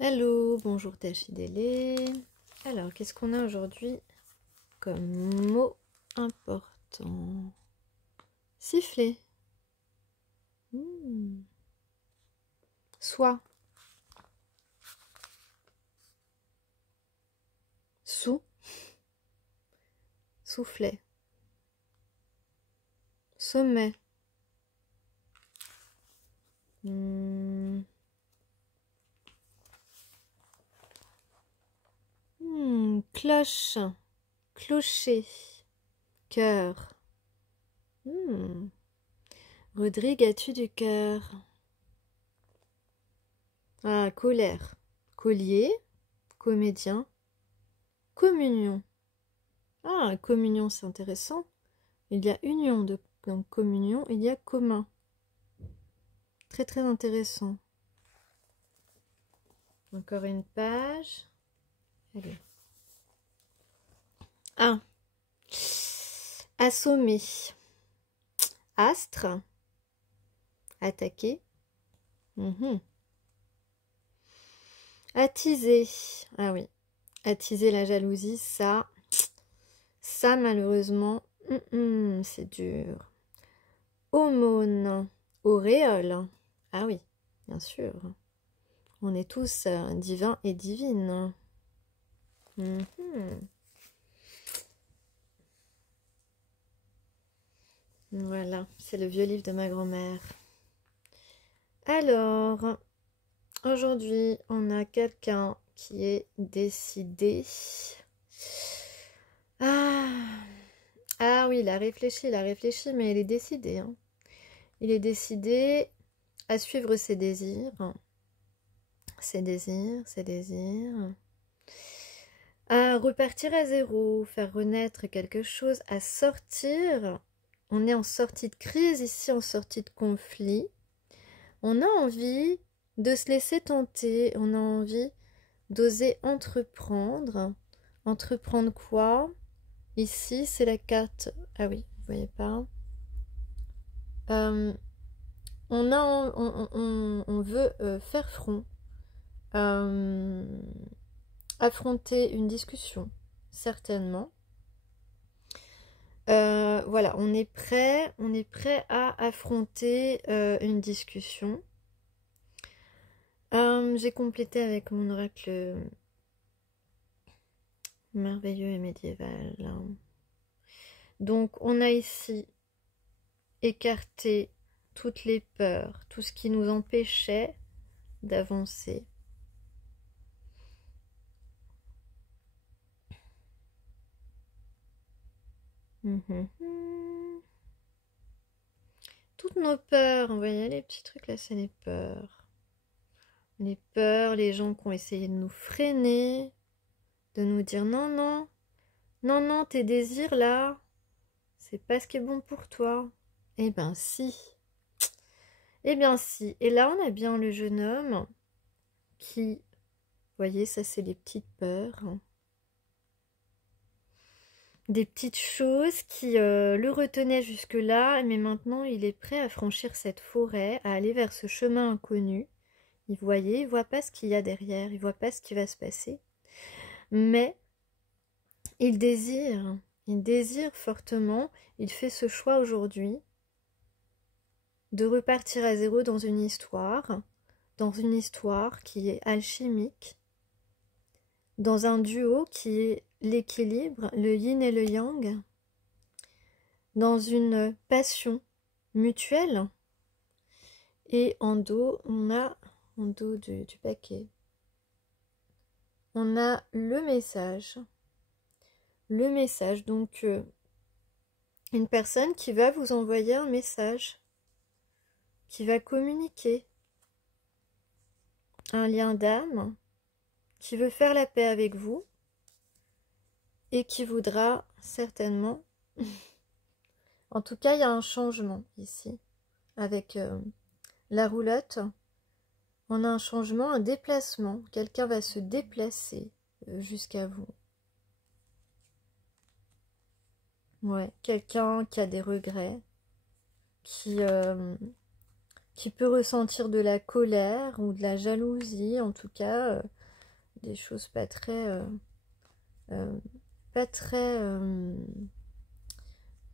Hello, bonjour Tachidélé. Alors, qu'est-ce qu'on a aujourd'hui comme mot important? Siffler. Soit. Sous. Soufflet. Sommet. Cloche. Clocher. Cœur. Rodrigue, as-tu du cœur? Ah, colère. Collier. Comédien. Communion. Ah, communion, c'est intéressant. Il y a union, donc communion, il y a commun. Très très intéressant. Encore une page. Allez. Ah. Assommer. Astre. Attaquer. Attiser. Ah oui. Attiser la jalousie, ça malheureusement, c'est dur. Aumône. Auréole. Ah oui, bien sûr. On est tous divins et divines. Voilà, c'est le vieux livre de ma grand-mère. Alors, aujourd'hui, on a quelqu'un qui est décidé. Ah oui, il a réfléchi, mais il est décidé. Hein. Il est décidé à suivre ses désirs. Ses désirs. À repartir à zéro, faire renaître quelque chose, à sortir. On est en sortie de crise ici, en sortie de conflit. On a envie de se laisser tenter, on a envie d'oser entreprendre. Entreprendre quoi? Ici, c'est la carte. Ah oui, vous voyez pas. On veut faire front. Affronter une discussion, certainement. Voilà, on est prêt à affronter une discussion. J'ai complété avec mon oracle merveilleux et médiéval. Donc, on a ici écarté toutes les peurs, tout ce qui nous empêchait d'avancer. Toutes nos peurs, vous voyez les petits trucs là, c'est les peurs. Les peurs, les gens qui ont essayé de nous freiner, de nous dire non, non, non, non, tes désirs là, c'est pas ce qui est bon pour toi. Eh ben si. Eh bien si. Et là, on a bien le jeune homme qui, vous voyez, ça c'est les petites peurs. Des petites choses qui le retenaient jusque-là, mais maintenant il est prêt à franchir cette forêt, à aller vers ce chemin inconnu. Il voit pas ce qu'il y a derrière, il voit pas ce qui va se passer. Mais il désire fortement, il fait ce choix aujourd'hui de repartir à zéro dans une histoire qui est alchimique, dans un duo qui est l'équilibre, le yin et le yang, dans une passion mutuelle. Et en dos, on a, en dos du paquet, on a le message. Le message, donc une personne qui va vous envoyer un message, qui va communiquer un lien d'âme, qui veut faire la paix avec vous et qui voudra certainement, en tout cas il y a un changement ici, avec la roulotte, on a un changement, un déplacement, quelqu'un va se déplacer jusqu'à vous. Ouais, quelqu'un qui a des regrets, qui qui peut ressentir de la colère ou de la jalousie, en tout cas, des choses pas très...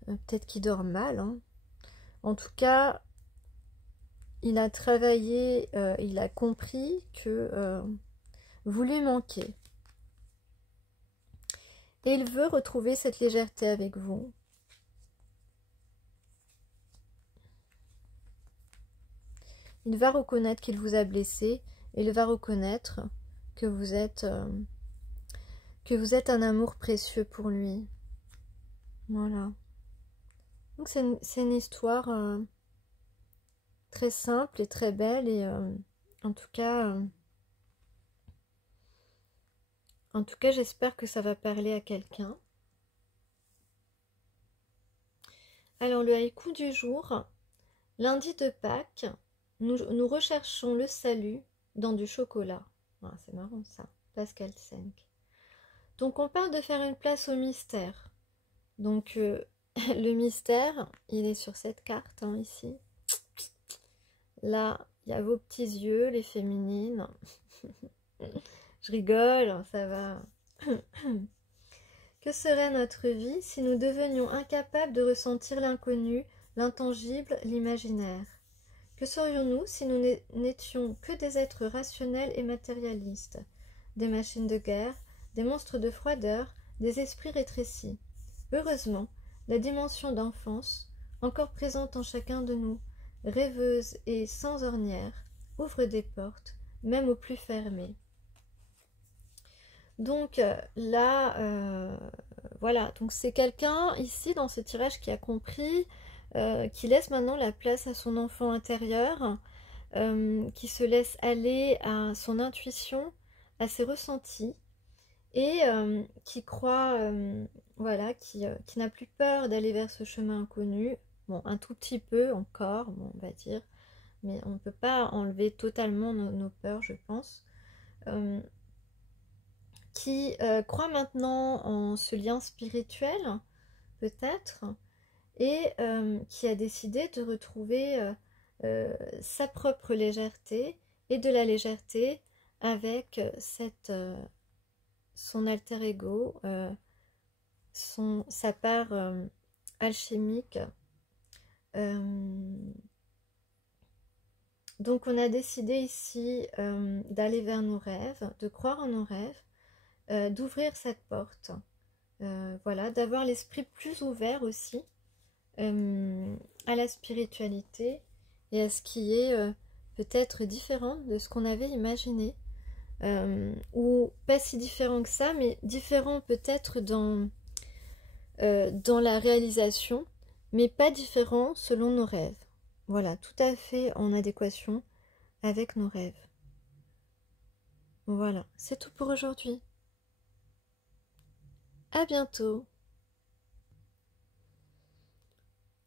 peut-être qu'il dort mal, hein. En tout cas, il a travaillé, il a compris que vous lui manquez. Et il veut retrouver cette légèreté avec vous. Il va reconnaître qu'il vous a blessé et il va reconnaître que vous êtes un amour précieux pour lui. Voilà. Donc c'est une histoire très simple et très belle et en tout cas j'espère que ça va parler à quelqu'un. Alors le haïku du jour, lundi de Pâques, nous recherchons le salut dans du chocolat. Ah, c'est marrant ça, Pascal Senck. Donc on parle de faire une place au mystère. Donc le mystère, il est sur cette carte, hein, ici. Là, il y a vos petits yeux, les féminines. Je rigole, ça va. Que serait notre vie si nous devenions incapables de ressentir l'inconnu, l'intangible, l'imaginaire? Que serions-nous si nous n'étions que des êtres rationnels et matérialistes, des machines de guerre, des monstres de froideur, des esprits rétrécis? Heureusement, la dimension d'enfance, encore présente en chacun de nous, rêveuse et sans ornière, ouvre des portes, même aux plus fermées. Donc là, voilà, donc c'est quelqu'un ici dans ce tirage qui a compris, qui laisse maintenant la place à son enfant intérieur, qui se laisse aller à son intuition, à ses ressentis, et qui croit, voilà, qui n'a plus peur d'aller vers ce chemin inconnu, bon, un tout petit peu encore, bon, on va dire, mais on ne peut pas enlever totalement nos peurs, je pense, qui croit maintenant en ce lien spirituel, peut-être, et qui a décidé de retrouver sa propre légèreté et de la légèreté avec son alter ego, sa part alchimique. Donc on a décidé ici d'aller vers nos rêves, de croire en nos rêves, d'ouvrir cette porte, voilà, d'avoir l'esprit plus ouvert aussi à la spiritualité et à ce qui est peut-être différent de ce qu'on avait imaginé, ou pas si différent que ça, mais différent peut-être dans la réalisation, mais pas différent selon nos rêves. Voilà, tout à fait en adéquation avec nos rêves. Voilà, c'est tout pour aujourd'hui. À bientôt.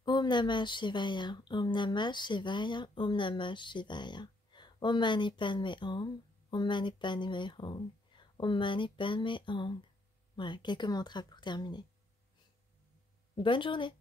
Om Namah Shivaya, Om Namah Shivaya, Om Namah Shivaya. Om Mani Padme Hum, Om Mani Padme Hum, Om Mani Padme Hum. Voilà, quelques mantras pour terminer. Bonne journée.